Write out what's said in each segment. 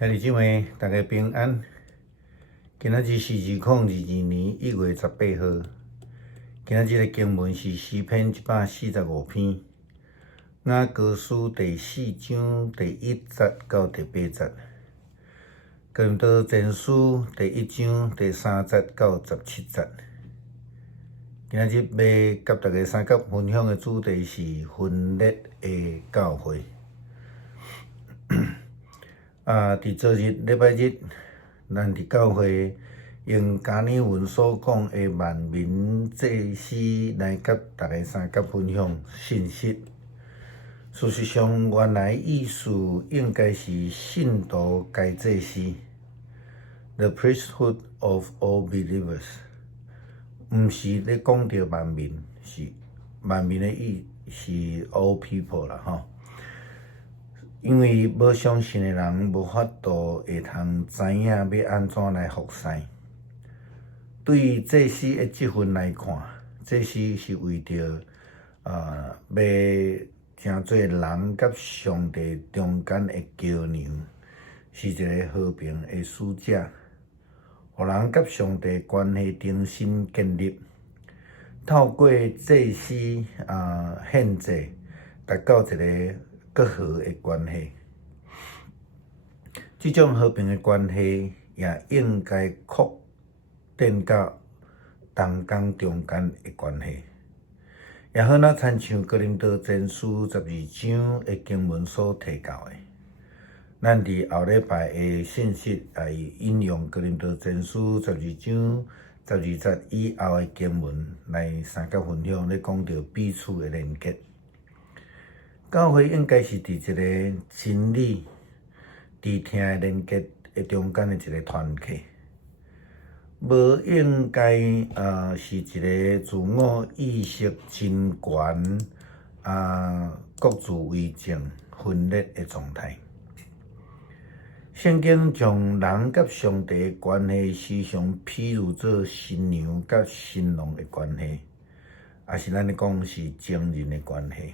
兄弟姊妹，大家平安。今仔日是2022年1月18号。今仔日的经文是诗篇145篇，雅歌书第4章第1节到第8节，哥林多前书第1章第3节到17节。今仔日要甲大家三角分享的主题是分裂的教会。伫昨日礼拜日，咱伫教会用加尔文所讲的万民祭司来甲大家三角分享信息。事实上，原来意思应该是信徒该祭司 ，the priesthood of all believers， 毋是咧讲到万民，是万民的意是 all people 啦吼。因为无相信的人无法度会通知影要安怎来服侍。对祭司的职分来看，祭司是为着要成做人甲上帝中间的桥梁，是一个和平的使者，互人甲上帝关系重新建立。透过祭司献祭，达到一个和好的关系，这种和平的关系也应该扩展到同工中间的关系，也好那参像哥林多前书12章的经文所提到的。咱伫后礼拜的信息引用哥林多前书12章12节以后的经文来三角分享，咧讲到彼此的连结。教会应该是伫一个真理、知听的连结的中间的一个团契，无应该是一个自我意识真悬、各自为政、分裂的状态。圣经将人甲上帝的关系时常比喻做新娘甲新郎的关系，也是咱咧讲是情人的关系。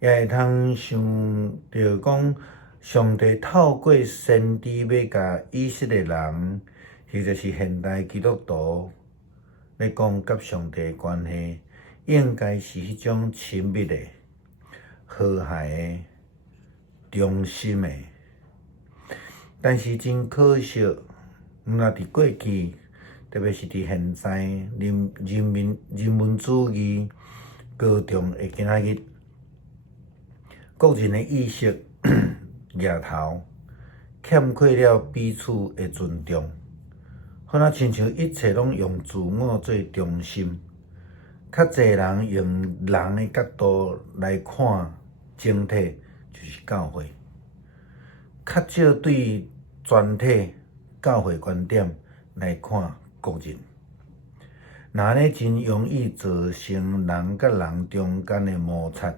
也会通想到讲，上帝透过先知要甲以色列人，或者是现代基督徒咧讲甲上帝的关系，应该是迄种亲密的、和谐的、忠心的。但是真可惜，若伫过去，特别是伫现在人文主义高中的今仔日，个人的意识抬头，欠缺了彼此的尊重，好像亲像一切拢用自我做中心，较侪人用人的角度来看整体，就是教会，较少对全体教会观点来看个人。那安尼真容易造成人甲人中间的摩擦，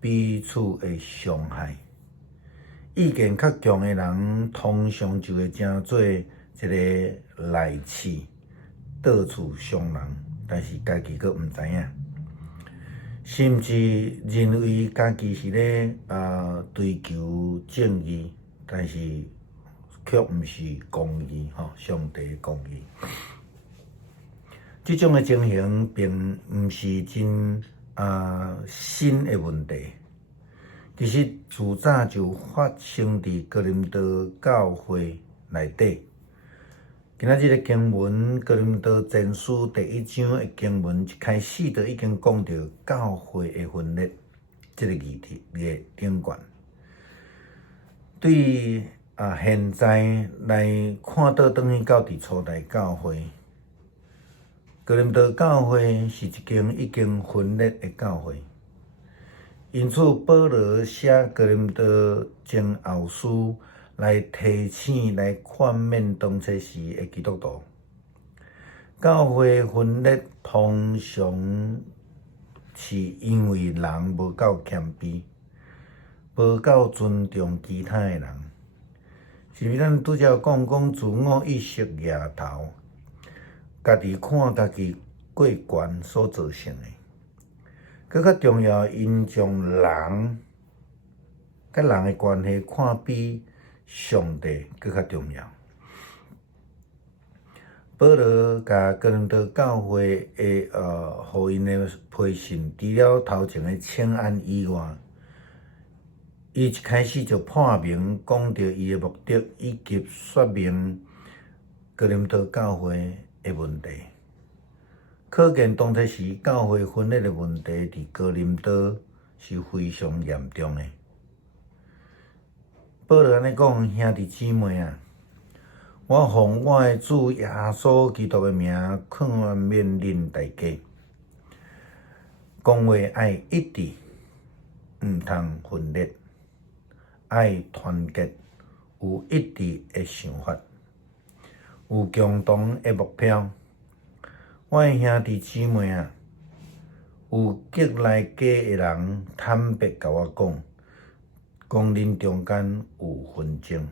彼此的伤害。意见较强的人，通常就会成做一个赖刺，到处伤人，但是家己阁毋知影，甚至认为家己是咧追求正义，但是却毋是公义上帝的公义。这种的情形并毋是真新的问题，其实自早就发生伫哥林多教会内底。今仔日的经文，哥林多前书第1章的经文一开始就已经讲到教会的分裂这个议题的顶悬。对于现在来看到转去到伫初代教会，哥林多教会是一间已经分裂的教会，因此保罗写哥林多前后书来提醒、来劝勉当初时的基督徒。教会分裂通常是因为人无够谦卑，无够尊重其他的人，是毋是？咱拄则讲自我意识抬头，家己看家己过悬所造成的。搁较重要，因将人甲人的关系看比上帝搁较重要。保罗甲哥林多教会的互因的批信，除了头前的请安以外，伊一开始就破明讲到伊的目的，以及说明哥林多教会的问题。可见当初时教会分裂的问题伫哥林多是非常严重的。保罗安尼讲，兄弟姊妹啊，我奉我的主耶稣基督的名劝勉恁大家，讲话爱一致，毋通分裂，爱团结，有一致的想法，有共同的目标。我的兄弟姊妹啊，有极来假的人坦白甲我讲恁中间有纷争。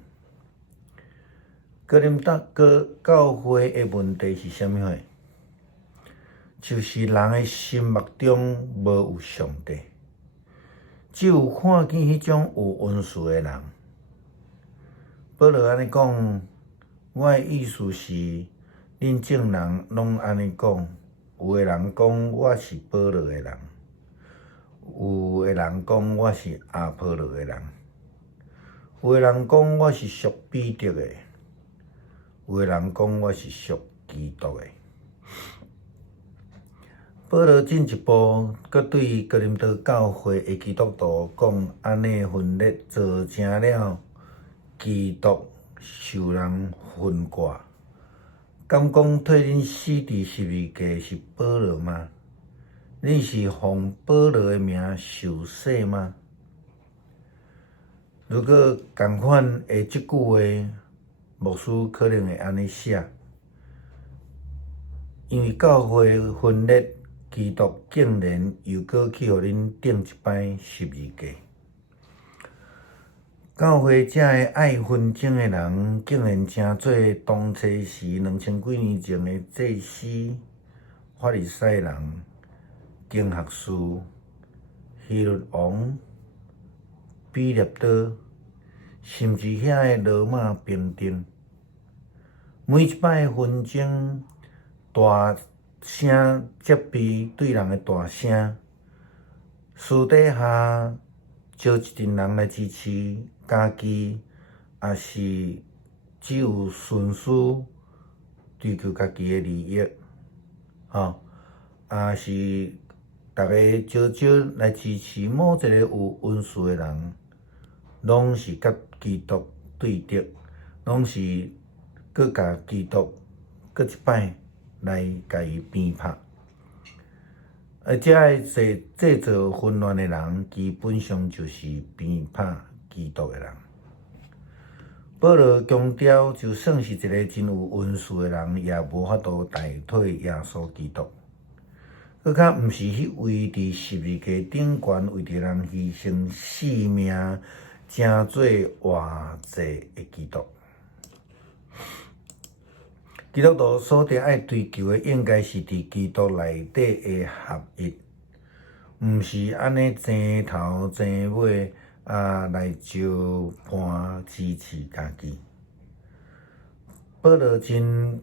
哥林多教会的问题是啥物货？就是人的心目中无有上帝，只有看见迄种有温顺的人。保罗安尼讲，我的意思是，恁众人拢安尼讲，有的人讲我是保罗的人，有的人讲我是阿波罗的人，有的人讲我是属彼得的。有的人讲我是属基督的。保罗进一步，佮对哥林多教会的基督徒讲，安尼分裂造成了基督受人分挂。敢讲替恁死伫十字架是保罗吗？恁是奉保罗的名受洗吗？如果共款的即句话，牧师可能会安尼写，因为教会分裂，基督竟然又搁去互恁钉一摆十字架。教会这个爱纷争的人，竟然成做当初时2000几年前的祭司、法利赛人、经学士、希律王、比列多，甚至遐个罗马兵丁。每一摆纷争，大声接比对人的大声，私底下招一群人来支持家己，也是只有纯粹追求家己的利益，也是大家招来支持某一个有温顺的人，拢是甲基督对敌，拢是搁甲基督搁一摆来甲伊鞭拍。而这个制造混乱的人，基本上就是鞭拍基督的人。保罗强调，就算是一个真有温顺的人，也无法度代替耶稣基督。搁较毋是迄位伫十字架顶悬为着人牺牲性命，成做活祭的基督。基督徒所得爱追求的，应该是伫基督内底的合一，毋是安尼争头争尾来招伴支持家己。保罗真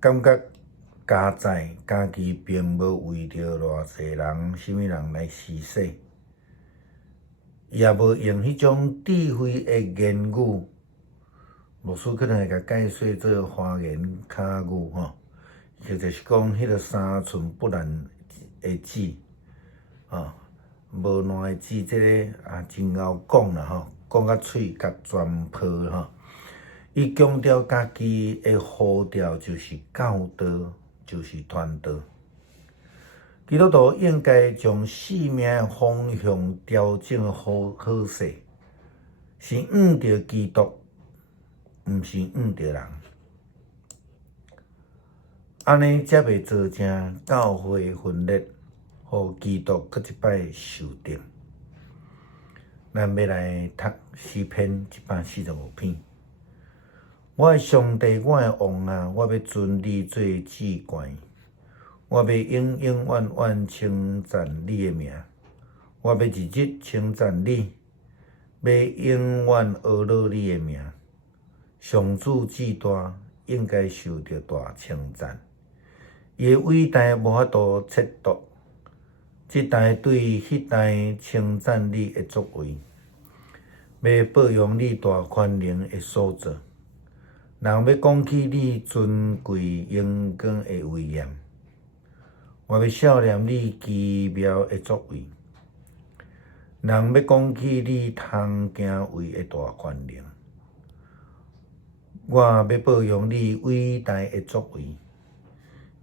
感觉加在家己并无为着偌济人、啥物人来牺牲，也无用迄种智慧的言语。牧师可能会甲解说做花言巧语就是讲迄个3寸不烂的纸无烂的纸，即个真拗讲啦讲到喙甲全破伊强调家己的呼召就是教导，就是传道。基督徒应该将生命的方向调整好势，是向着基督，毋是向着人。安尼才袂造成教会分裂，互基督搁一摆受定。咱要来读诗篇145篇。我的上帝，我的王啊，我要尊你做至高，我要永永远远称赞你的名，我要日日称赞你，要永远学乐你的名。上主至大，应该受到大称赞。伊的伟大无法度测度，即代对迄代称赞你的作为，要保养你大宽容的所做。人要讲起你尊贵荣光的威严，我要笑念你奇妙的作为。人要讲起你通行为的大宽容，我要保养你伟大的作为。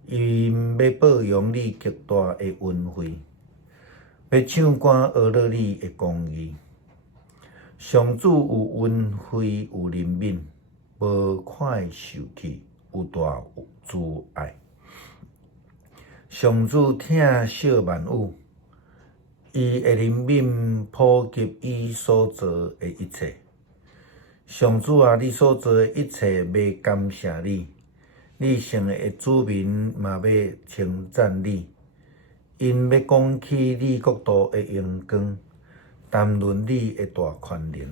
因要保养你极大的恩惠，要唱歌学乐你的公义。上主有恩惠，有怜悯，无快受气，有大慈爱。上主疼惜万有，伊的怜悯普及伊所做的一切。上主啊，你所做的一切要感谢你。你圣的子民嘛要称赞你，因要讲起你国度的荣光，谈论你的大宽容，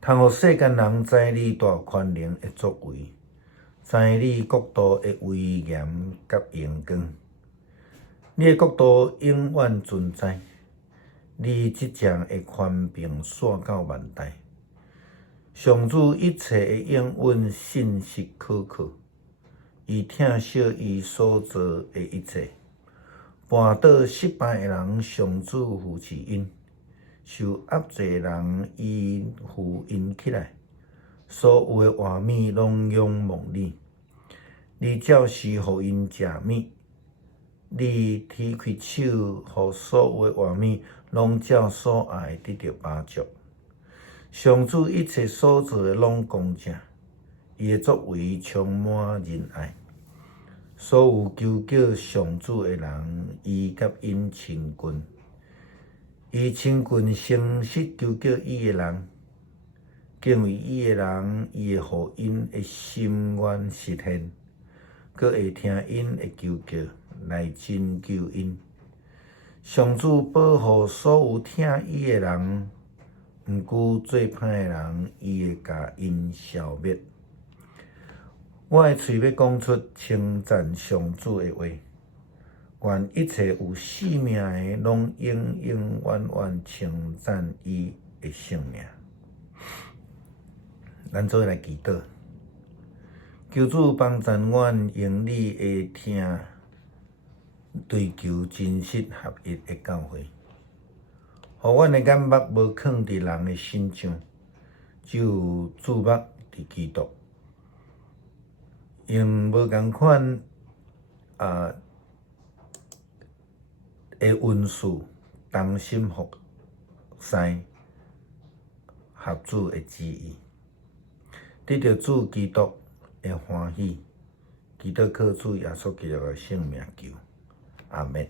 通互世间人知你大宽容的作为，知你国度的威严甲荣光。你的国度永远存在，你即将的宽平线到万代。上主一切的应允信实可靠。伊疼惜伊所做的一切，绊倒失败的人，上主扶持因；受压制的人，伊扶因起来。所有的活物拢仰望你，你照时互因食物，你提开手，互所有的活物拢照所爱得到饱足。上主一切所做的拢公正。伊的作为充满仁爱，所有求叫上主的人，伊甲因亲近。伊亲近诚实求叫伊的人，敬畏伊的人，伊会互因的心愿实现，佮会听因的求叫来拯救因。上主保护所有听伊的人，毋顾做歹的人，伊会甲因消灭。我的嘴要讲出称赞上主的话，愿一切有生命的拢永永远远称赞伊的圣名。咱做来祈祷，求主帮助阮用你的听，追求真实合一的教会，互阮的眼目无放伫人的身上，只有注目伫基督。用无共款的恩赐，同心服侍，合主的旨意，得到主基督的欢喜。祈祷靠主耶稣基督的圣名求，阿门。